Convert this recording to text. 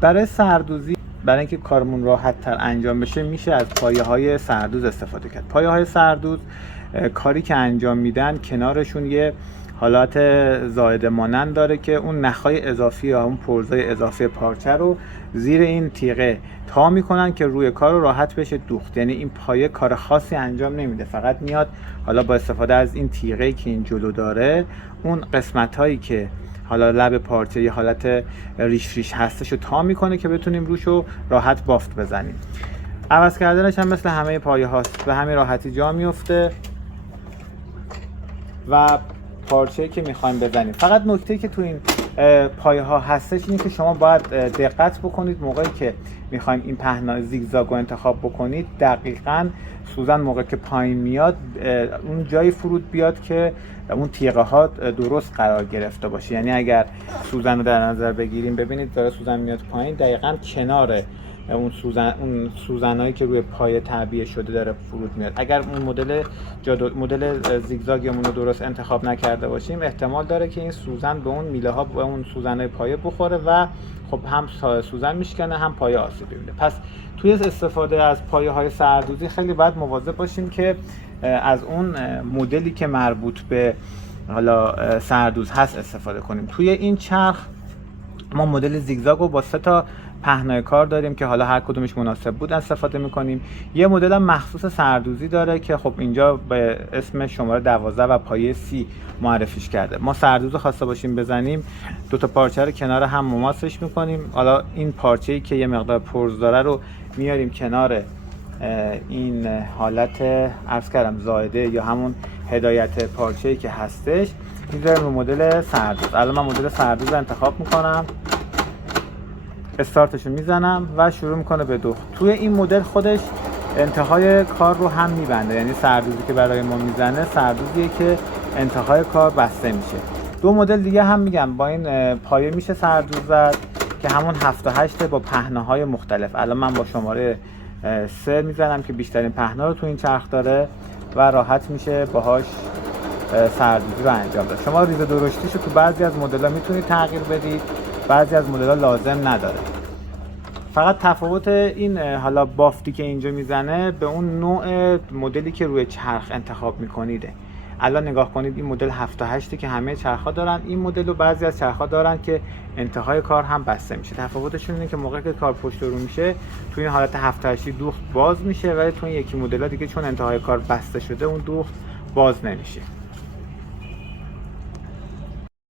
برای سردوزی، برای اینکه کارمون راحت تر انجام بشه، میشه از پایه های سردوز استفاده کرد. پایه های سردوز کاری که انجام میدن کنارشون یه حالات زائده مانند داره که اون نخای اضافی یا اون پرزای اضافی پارچه رو زیر این تیغه تا میکنن که روی کار رو راحت بشه دوخت. یعنی این پایه کار خاصی انجام نمیده، فقط میاد حالا با استفاده از این تیغه که این جلو داره اون قسمت هایی که حالا لب پارچه یه حالت ریش ریش هستش رو تا میکنه که بتونیم روشو راحت بافت بزنیم. عوض کردنش هم مثل همه پایه هاست، به همین راحتی جا میفته و پارچه‌ای که میخوایم بزنیم. فقط نکته‌ای که تو این پایه ها هستش اینه که شما باید دقت بکنید موقعی که میخوایم این پهنای زیگزاگ رو انتخاب بکنید، دقیقاً سوزن موقعی که پایین میاد اون جایی فرود بیاد که اون تیغه ها درست قرار گرفته باشه. یعنی اگر سوزن رو در نظر بگیریم، ببینید داره سوزن میاد پایین، دقیقاً کنار اون سوزنایی که روی پایه تعبیه شده داره فرود میاد. اگر اون مدل زیگزاگمون رو درست انتخاب نکرده باشیم، احتمال داره که این سوزن به اون میله ها، به اون سوزنای پایه بخوره و خب هم سوزن میشکنه هم پایه آسیب ببینه. پس توی استفاده از پایه های سردوزی خیلی باید مواظب باشیم که از اون مدلی که مربوط به حالا سردوز هست استفاده کنیم. توی این چرخ ما مدل زیگزاگ رو با 3 تا پهنای کار داریم که حالا هر کدومش مناسب بود استفاده میکنیم. یه مدل هم مخصوص سردوزی داره که خب اینجا به اسم شماره 12 و پایه 30 معرفیش کرده. ما سردوز خواسته باشیم بزنیم، 2 تا پارچه رو کنار هم مماسش میکنیم. حالا این پارچه‌ای که یه مقدار پرز داره رو میاریم کنار این حالت عرض کردم زائده یا همون هدایت پارچه‌ای که هستش، میذاریم رو مدل سردوز. الان من مدل سردوز رو انتخاب میکنم، استارتشو میزنم و شروع میکنه به دوخت. توی این مدل خودش انتهای کار رو هم میبنده، یعنی سردوزی که برای ما میزنه سردوزیه که انتهای کار بسته میشه. 2 مدل دیگه هم میگم با این پایه میشه سردوز زد که همون 7 و 8 با پهناهای مختلف. الان من با شماره 3 میزنم که بیشترین پهنا رو تو این چرخ داره و راحت میشه باهاش سردوزی رو انجام داد. شما ریزه درشتیشو تو بعضی از مدل‌ها میتونید تغییر بدید، بعضی از مدل‌ها لازم نداره. فقط تفاوت این حالا بافتی که اینجا میزنه به اون نوع مدلی که روی چرخ انتخاب میکنیده. الان نگاه کنید این مدل 7 تا 8 که همه چرخ‌ها دارن، این مدل رو بعضی از چرخ‌ها دارن که انتهای کار هم بسته میشه. تفاوتشون اینه که موقعی که کار پشت رو میشه تو این حالت 7 تا 8 دوخت باز میشه، ولی تو این یکی مدل‌ها دیگه چون انتهای کار بسته شده اون دوخت باز نمیشه.